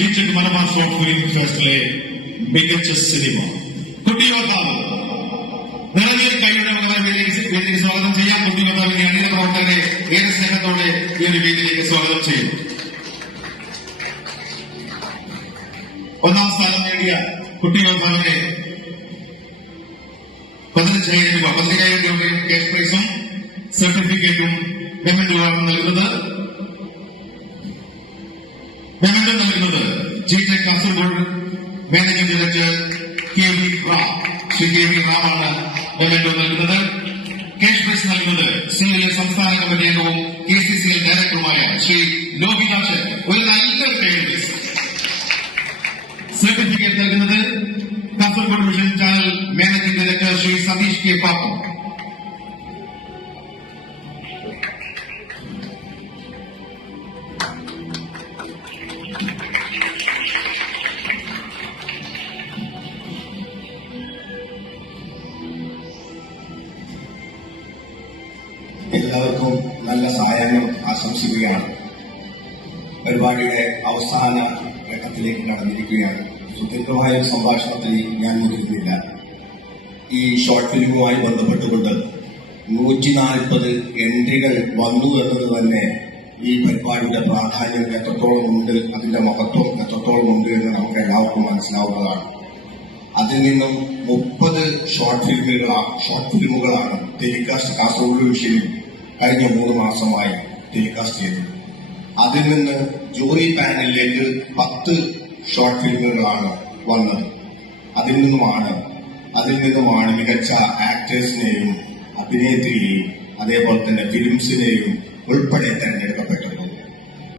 G-Tec Malabar short film ഫെസ്റ്റിലെ മികച്ച cinema കുട്ടിയോദ്ധാവ്. നിറഞ്ഞ കൈയുടെ വേദിയിലേക്ക് സ്വാഗതം ചെയ്യാം. കുട്ടിയോദ്ധാവിന്റെ അണിയറ പ്രവർത്തകരെ ഏറെ സ്നേഹത്തോടെ ഈ ഒരു വേദിയിലേക്ക് സ്വാഗതം ചെയ്യും. ഒന്നാം സ്ഥാനം നേടിയ കുട്ടിയോദ്ധാവിനെ 15,000 രൂപ 15,000 രൂപയും ക്യാഷ് പ്രൈസും സർട്ടിഫിക്കറ്റും മെമ്മന്റോയാണ് നൽകുന്നത്. മെമ്മന്റോ നൽകുന്നത് GTec Kasaragod managing director KV Ram. Shri KV റാമാണ് മെമ്മന്റോ നൽകുന്നത്. ക്യാഷ് പ്രൈസ് നൽകുന്നത് CLA സംസ്ഥാന കമ്മിറ്റി അംഗവും KCCL ഡയറക്ടറുമായ ശ്രീ ലോഹിതാക്ഷൻ. ഒരു നല്ലൊരു പേര്. സർട്ടിഫിക്കറ്റ് നൽകുന്നത് Kasaragod vision channel managing director Shri Satheesh K. പാപ്പം. എല്ലാവർക്കും നല്ല സായാഹ്നം ആശംസിക്കുകയാണ്. പരിപാടിയുടെ അവസാന ഘട്ടത്തിലേക്ക് കടന്നിരിക്കുകയാണ്. സുദീർഘമായ സംഭാഷണത്തിൽ ഞാൻ മുതിരുന്നില്ല. ഈ ഷോർട്ട് ഫിലിമുമായി ബന്ധപ്പെട്ടുകൊണ്ട് 140 എൻട്രികൾ വന്നു എന്നത് തന്നെ ഈ പരിപാടിയുടെ പ്രാധാന്യം എത്രത്തോളം ഉണ്ട്, അതിന്റെ മഹത്വം എത്രത്തോളം ഉണ്ട് എന്ന് നമുക്ക് എല്ലാവർക്കും മനസ്സിലാവുന്നതാണ്. അതിൽ നിന്നും 30 ഷോർട്ട് ഫിലിമുകളാണ് ടെലികാസ്റ്റ് കാസർഗോഡ് വിഷയം കഴിഞ്ഞ 3 മാസമായി ടെലികാസ്റ്റ് ചെയ്തത്. അതിൽ നിന്ന് ജൂറി പാനലിലേക്ക് 10 ഷോർട്ട് ഫിലിമുകളാണ് വന്നത്. അതിൽ നിന്നുമാണ് മികച്ച ആക്ടേഴ്സിനെയും അഭിനേത്രിയെയും അതേപോലെ തന്നെ ഫിലിംസിനെയും ഉൾപ്പെടെ തെരഞ്ഞെടുക്കപ്പെട്ടത്.